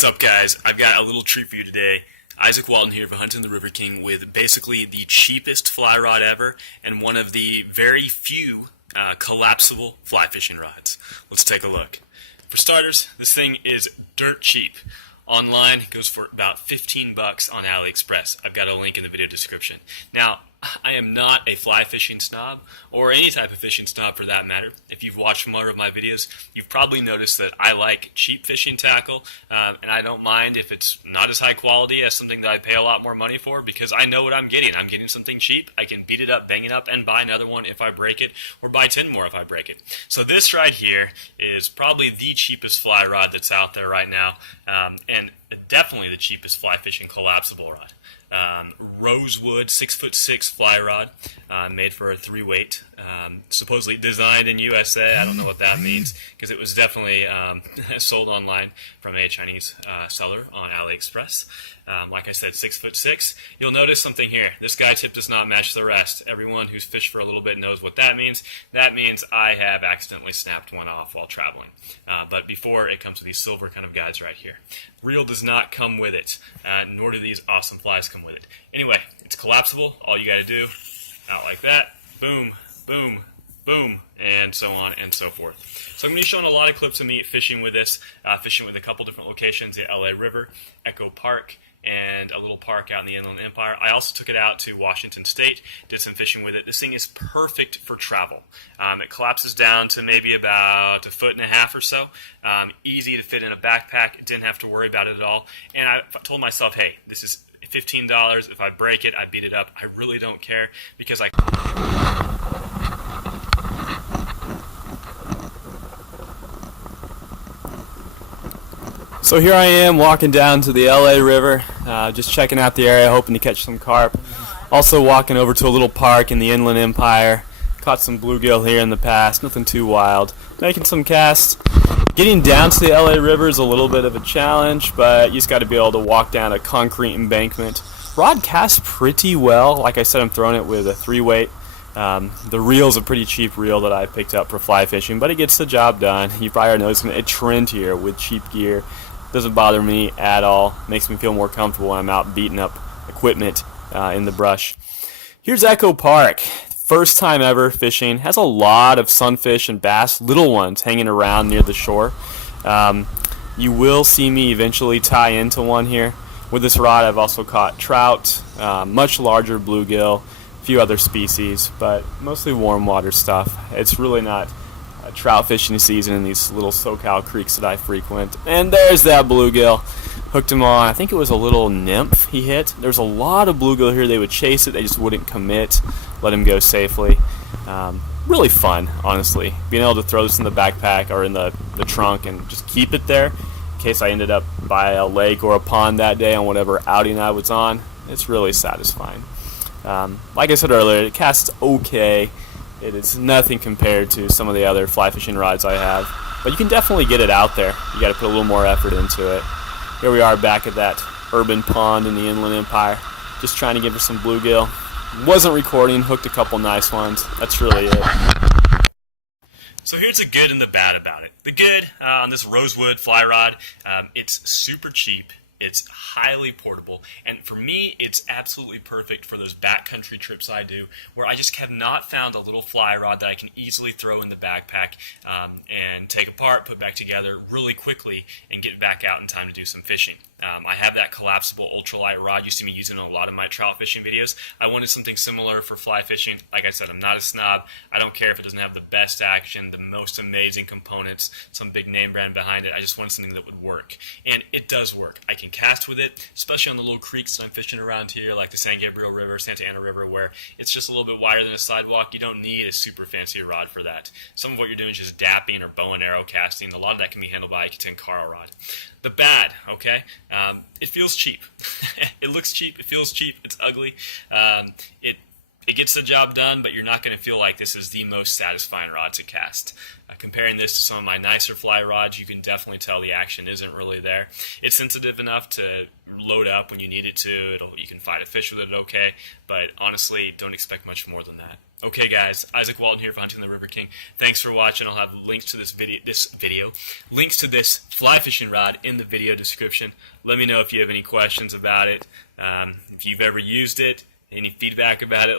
What's up, guys? I've got a little treat for you today. Isaac Walton here for Hunting the River King with basically the cheapest fly rod ever and one of the very few collapsible fly fishing rods. Let's take a look. For starters, this thing is dirt cheap. Online, it goes for about 15 bucks on AliExpress. I've got a link in the video description. Now, I am not a fly fishing snob, or any type of fishing snob for that matter. If you've watched more of my videos, you've probably noticed that I like cheap fishing tackle, and I don't mind if it's not as high quality as something that I pay a lot more money for, because I know what I'm getting. I'm getting something cheap. I can beat it up, bang it up, and buy another one if I break it, or buy 10 more if I break it. So this right here is probably the cheapest fly rod that's out there right now, and definitely the cheapest fly fishing collapsible rod. Rosewood 6'6" fly rod, made for a 3-weight, supposedly designed in USA. I don't know what that means, because it was definitely sold online from a Chinese seller on AliExpress. Like I said, 6'6". You'll notice something here. This guy tip does not match the rest. Everyone who's fished for a little bit knows what that means. That means I have accidentally snapped one off while traveling. But before, it comes with these silver kind of guides right here. Reel does not come with it, nor do these awesome flies come with it. Anyway, it's collapsible. All you got to do, out like that, boom, boom, boom, and so on and so forth. So I'm going to be showing a lot of clips of me fishing with this, fishing with a couple different locations, the LA River, Echo Park, and a little park out in the Inland Empire. I also took it out to Washington State, did some fishing with it. This thing is perfect for travel. It collapses down to maybe about 1.5 feet or so. Easy to fit in a backpack. Didn't have to worry about it at all. And I told myself, hey, this is $15. If I break it, I beat it up. I really don't care, because I... So here I am walking down to the LA River, just checking out the area, hoping to catch some carp. Also walking over to a little park in the Inland Empire. Caught some bluegill here in the past, nothing too wild. Making some casts. Getting down to the LA River is a little bit of a challenge, but you just got to be able to walk down a concrete embankment. Rod casts pretty well. Like I said, I'm throwing it with a 3-weight. The reel's a pretty cheap reel that I picked up for fly fishing, but it gets the job done. You probably are noticing a trend here with cheap gear. Doesn't bother me at all. Makes me feel more comfortable when I'm out beating up equipment in the brush. Here's Echo Park. First time ever fishing. Has a lot of sunfish and bass, little ones, hanging around near the shore. You will see me eventually tie into one here. With this rod, I've also caught trout, much larger bluegill, a few other species, but mostly warm water stuff. It's really not trout fishing season in these little SoCal creeks that I frequent. And there's that bluegill. Hooked him on. I think it was a little nymph he hit. There's a lot of bluegill here. They would chase it. They just wouldn't commit. Let him go safely. Really fun, honestly. Being able to throw this in the backpack or in the trunk and just keep it there in case I ended up by a lake or a pond that day on whatever outing I was on. It's really satisfying. Like I said earlier, it casts okay. It is nothing compared to some of the other fly fishing rods I have, but you can definitely get it out there. You got to put a little more effort into it. Here we are back at that urban pond in the Inland Empire, just trying to give her some bluegill. Wasn't recording, hooked a couple nice ones. That's really it. So here's the good and the bad about it. The good on this Rosewood fly rod, it's super cheap. It's highly portable, and for me, it's absolutely perfect for those backcountry trips I do, where I just have not found a little fly rod that I can easily throw in the backpack and take apart, put back together really quickly, and get back out in time to do some fishing. I have that collapsible ultralight rod you see me using in a lot of my trout fishing videos. I wanted something similar for fly fishing. Like I said, I'm not a snob. I don't care if it doesn't have the best action, the most amazing components, some big name brand behind it. I just wanted something that would work. And it does work. I can cast with it, especially on the little creeks that I'm fishing around here, like the San Gabriel River, Santa Ana River, where it's just a little bit wider than a sidewalk. You don't need a super fancy rod for that. Some of what you're doing is just dapping or bow and arrow casting. A lot of that can be handled by a Tenkara rod. The bad, okay? It feels cheap. It looks cheap. It feels cheap. It's ugly. It gets the job done, but you're not going to feel like this is the most satisfying rod to cast. Comparing this to some of my nicer fly rods, you can definitely tell the action isn't really there. It's sensitive enough to load up when you need it to. You can fight a fish with it okay, but honestly, don't expect much more than that. Okay, guys, Isaac Walton here for Hunting the River King. Thanks for watching. I'll have links to this video, links to this fly fishing rod in the video description. Let me know if you have any questions about it, if you've ever used it, any feedback about it.